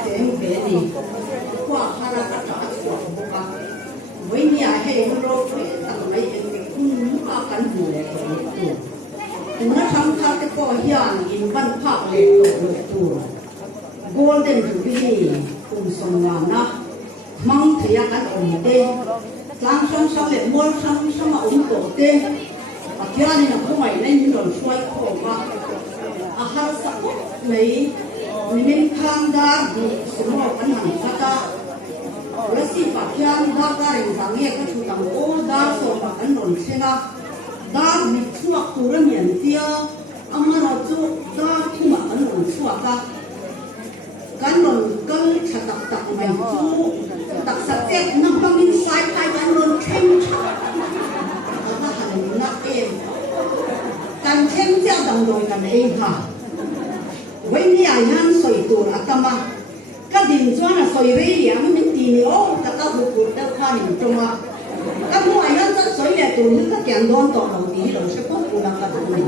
เสียงเบนี่กว่าฮาราคาจะสวดบุกไว้เนี่ยให้โรคเวทตั้งไม่เองคุณมากันอยู่เลยตัวถึงนั้นทำท่าจะก่อเฮียนอินบันภาคเล็กตัวโกลเด้นจูบิลีคุณสมวานะมังเทียกันอมเต้สร้างช่องช่องเล็กมอลช่องช่องมาอมโตเต้ปัจจุบันนี้นะผู้ใหม่ในมิลช่วยพ่อว่าอาหารสักในมินทางดาดีสมองปัญหาสักและสิปัจจุบันดาการิสังเกตก็ชุดต่างโอ้ดาสมบัตินนเชนะดามิชั่วตัวเมียนเตียอามาเราจูดาที่มาอันนนชั่วกันนนก็ฉตักตักไม่จูตักสักเจ็ดนับบังอินไซด์ไทยกันนนเข้มชัดอามาหันนักเองกันเข้มเจ้าดังโดยกันเองค่ะไว้เนี่ยยันสวยตัวอาตมาก็ดินส่วนสวยเรียมันตีนี่โอ้ตะก้าบุกเดินข้านี่ตรงมาก็หัวยันจะสวยเนี่ยตัวนี้ก็แกงโดนต่อเราดีเราใช่ปุ๊บกูรักกันตรงนี้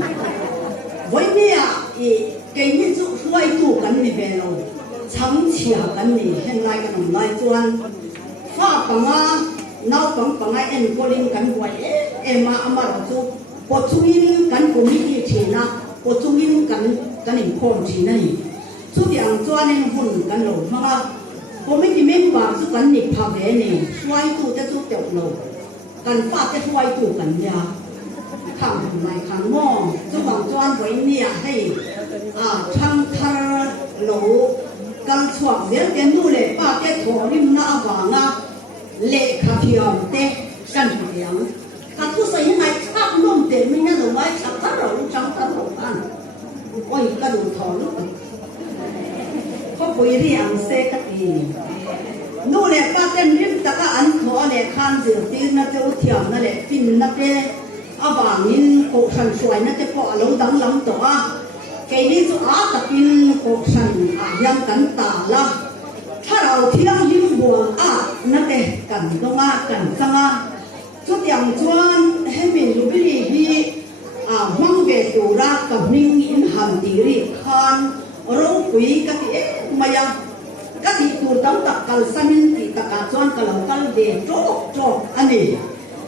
ไว้เนี่ยอีเก่งที่สุดช่วยตัวกันนี่เป็นเราช้ำเฉียกันนี่เห็นไรกันหนุ่มไรส่วนฟ้าปังอ่ะน้าวปังไอเอ็นโกลิงกันไว้เอ็มมาอามาเราจูปวดชุยินกันกูมีที่เชียนะปวดชุยินกันอินโคมชีนี่สุดอย่างจวนในหุ่นกันหลงเพราะว่าผมไม่ได้เม่นบาสุกันนิพพานนี่ช่วยตัวจะสู้เตียวโลกันฟาดจะช่วยตัวกันยาข้างไหนข้างหม้อจุบังจวนไว้เนี่ยให้ช่างทาโลกันช่วงเดี๋ยวเดี๋ยวนู่นเลยป้าแกถอริมหน้าหวางเละขับเพียงเตะกันเพียงกันผู้ใส่ยังไงชักนุ่มเต็มไม่งั้นเราไว้ชักทาโลชักทาโลกันโอ้ยกระดูกถอนลูกเขาคุยเรื่องเสกตีนู่นแหละป้าเต้นริมตะก้าอันขอเนี่ยคานเสือตีนน่ะจะอุทิศนั่นแหละฟินนั่นเองอาบานินโกชันสวยนั่นจะปอลงดังลำตัวแกนี่จะอาตะกินโกชันยังกันตาละถ้าเราเที่ยงยิ้มบวงนั่นเองกันก็มากันจังชุดอย่างชวนให้มีรูปดีดีมังเวตูรักกับนิ่งอินหันตีรีคานรู้คุยกันที่มายังกันที่ตัวตั้งตะกัลสมินติตะกัลชวนกัลกัลเดโจอันนี้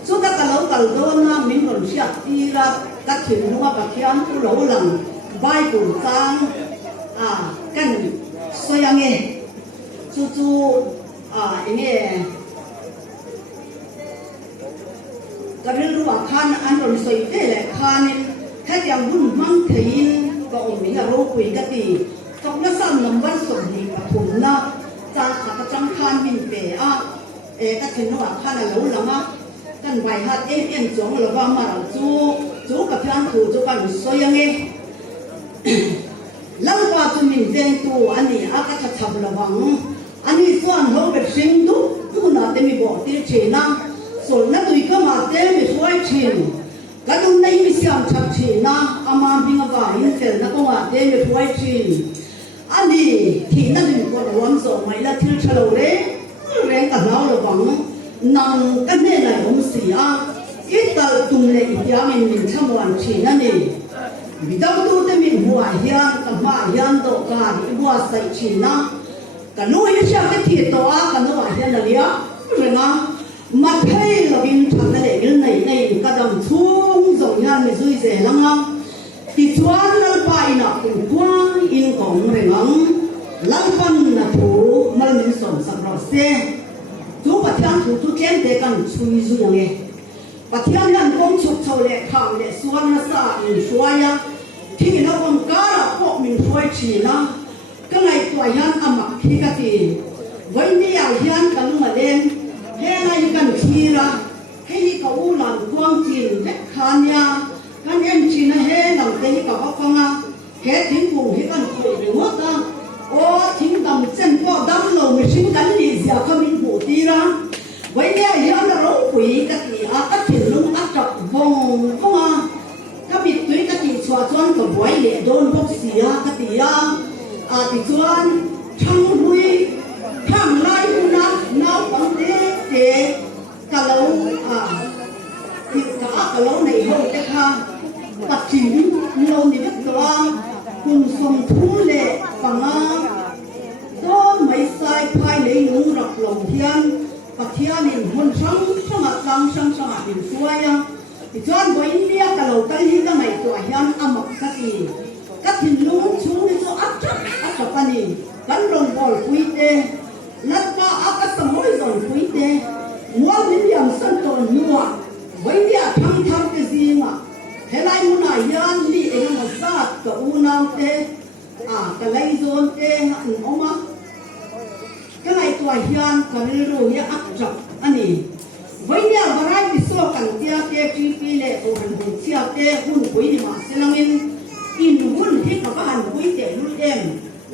สุดตะกัลกัลโดนมินคนเสียตีรักกันถึงหัวปะเขียนผู้หลงหลังใบปุ่นจังกันสวยยังไงจู่อย่างเงี้ยก็เรื่องรู้ว่าข้าอันนั้นสวยได้แหละข้าเนี่ยแค่ยังวุ่นมั่งเทียนก็อมมีรู้คุยกันดีต้องนั่งซ้ำน้ำวันสมดีกับผมนะจะขับจังข้าบินเปะก็ถึงว่าข้าน่ะรู้แล้วนะกันไปฮัดเอ็นจงระวังมาเราจู่กับพี่อันถูจู่กันสวยยังไงแล้วว่าจะมีเรื่องตัวอันนี้ก็จะทำระวังอันนี้ส่วนเราเป็นสิ่งดูน่าจะมีบอกที่เชนะส่วนนั้นตัวก็มาเต็มไปช่วยเชียนก็ดูในมิสยามชักเชียนะอามาบิงว่าอินเตอร์นักว่าเต็มไปช่วยเชียนอันนี้ที่นั่นเป็นคนวันสองไม่ละที่เฉลยเรื่องกันเราระวังนั่งกันเนี่ยไหนผมเสียอีตาตุ่มเลยอีกอย่างมันช่างวันเชียนั่นเองวิดาวตัวเต็มหัวเฮียนกับมาเฮียนตัวการหัวใส่เชียนะกันนู้นยังเชื่อกันที่ตัวกันนู้นเฮียนอะไรอ่ะเรื่องอ่ะมาเที่ยวเราบินทางนั่นเองในกระดังทุ่งส่งงานไม่ช่วยเสียหลังติดชวนนั่นไปนะเป็นกว้างอินของเรื่องลังฟันนะถูมันมีส่วนสำหรับเสียทุกประเทศทุกเจ้าเด็กันช่วยช่วยยังไงประเทศนั้นคงชุบเฉลี่ยข้ามเนี่ยส่วนนั้นสาอินช่วยที่เราบังการพวกมินช่วยชีนะก็เลยตัวยันอามักที่กะทีวันนี้อยากยันกันมาเล่นเฮ้นายกันทีละเฮ้ยเขาอุลันกวางจีนเด็กขานยากันเอ็นจีนเฮ้หลังเตยกับฟังเฮ้ทิ้งปุ่งเฮ้กันคุยเรื่องว่าโอ้ทิ้งดำเส้นพวกดำเราไม่ทิ้งกันนี่เสียขมิ้นปูตีละวันนี้ยันเราคุยกะทีก็ถึงลุงจับวงเข้ามาก็มีตัวกะทีชัวชวนกับไว้เลยโดนพวกเสียกะทีติดชวนช่างหุยข้างไล่คุณน้าฝังเด็กกะเราติดกะเราในห้องเด็กค่ะตัดสินเราในเด็กตัวคุณสมทุนเลยฟังต้นไม่ lai phai lấy nung rập lòng thiên và thiên in hôn sang sang ngặt lang sang sang ngặt in suaya thì chọn với India cả lâu cái gì cái này tuổi hiền âm cái gì các thìn lún xuống đi cho áp chấp anh đi cắn rồng bò quý tê lát qua áp các sầm mối rồi quý tê mua những điểm sân tồn mua với địa thăng thăng cái gì mà thế lại muốn nói hiền đi em mà sát cái u nào tê cái lấy zone tê anh ông á cái này tuổi hiền cái rồi ya áp chấp anh đi với địa vào đây bị số cảnh tia tê chi pi lệ ô hành hồn chia tê hun quý đi mà sẽ làm in hun hết cả hành quý tê luôn em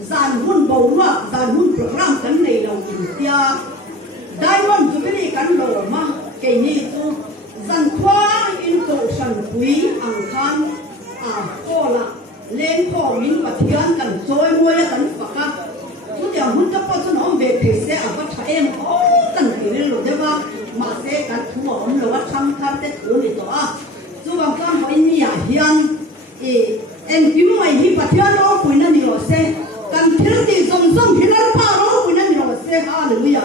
dàn hun bầu loạn dàn hun program cắn này đầu in tia Diamond Jubilee cắn đồ mà cái này tu dàn khoa in tổ sản quý ăn khan kho là lên kho mình và thiên cắn xôi muối cắn phật á chú tiểu hun các con số nó về thể sẽ ở các trẻ em cắn cái này rồi đấy mà sẽ cắn thua ông là wat tham tham tết thua này đó chú bằng con hỏi nhỉ hiền em kiếm mày hi bắt hiền nó quỳ nó nhiều xe cắn thiếu thì dòng dòng thì nó pa nó quỳ nó nhiều xe hallelujah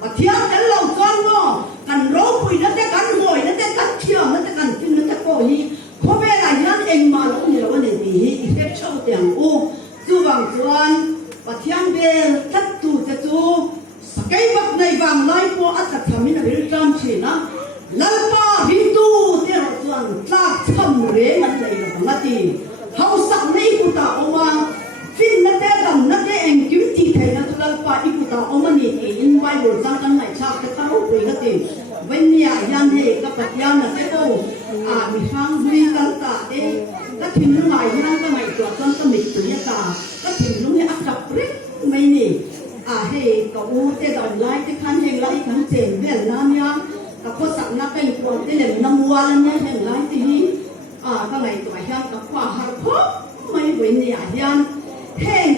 bắt hiền cắn lâu con nó cắn rau quỳ nó sẽ cắn ngồi nó sẽ cắn chiều nó sẽ cắn kim nó sẽ coi hi có vẻ là hiền em mà nó nhiều vấn đề gì sẽ trâu tiền u chú bằng con bắt hiền về tất tu tất tu cái vật này vàng lai po ắt cả thằng mình là trăm chỉ nó lần ba Hindu thì họ toàn ta thầm rễ mặt này là bằng gì hậu sẵn này cụ ta ông phim nó té đầm nó té em kiếm chỉ thấy nó tụi lần ba đi cụ ta ông này thì in Bible sang cái này sao cái tao quỳ nó tìm bên nhà yan thì các bậc yan là cái đâu bị hang duy căn cả đấy các thìn lúc này yan cái này tụi con cái mình tụi cả các thìn lúc này áp tập rít mấy nè hey cậu thế đòi lại cái khăn hàng lại khăn chèn về làm nha cậu có sẵn là cái quần cái này năm mua lên nha hàng lại thì cái này tụi hàng cậu qua hạt khóc mấy bữa nhà hàng hey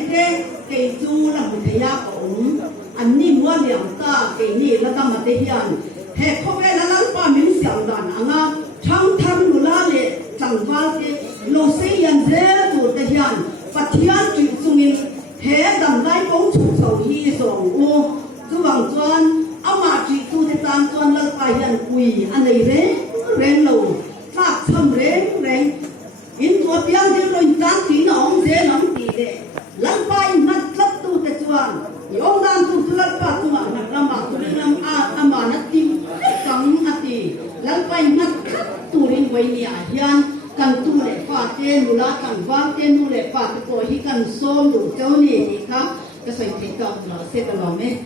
cái chú là một thầy giáo cũng anh đi mua điểm ta cái này là tao mà thấy hàng hey không phải là lắm ba miếng xẻo đàn anh thằng thằng nó là lệ chẳng vào cái lô xe yan dễ tụi cái hàng và thiên chịu sung in thế đầm lai cũng chủ sầu hi sầu u chú bằng chuan mà chỉ tu thế tan chuan lal phải hiền quỳ anh này rén lầu phát thầm rén in tua piang đi rồi tan tí nó ông dễ lắm tí đấy lal phải nát lấp tu thế chuan ông đang tu lal phải tu mà làm mà tu làm mà nát tim căng nát tí lal phải nát tu rin vậy nhỉ hiền cần tu lệ phạt tên mù la cần vang tên tu lệ phạt cái tội hi cần xôm đủ châu nỉ thì khác cái sợi thịt cọt nó sẽ còn làm咩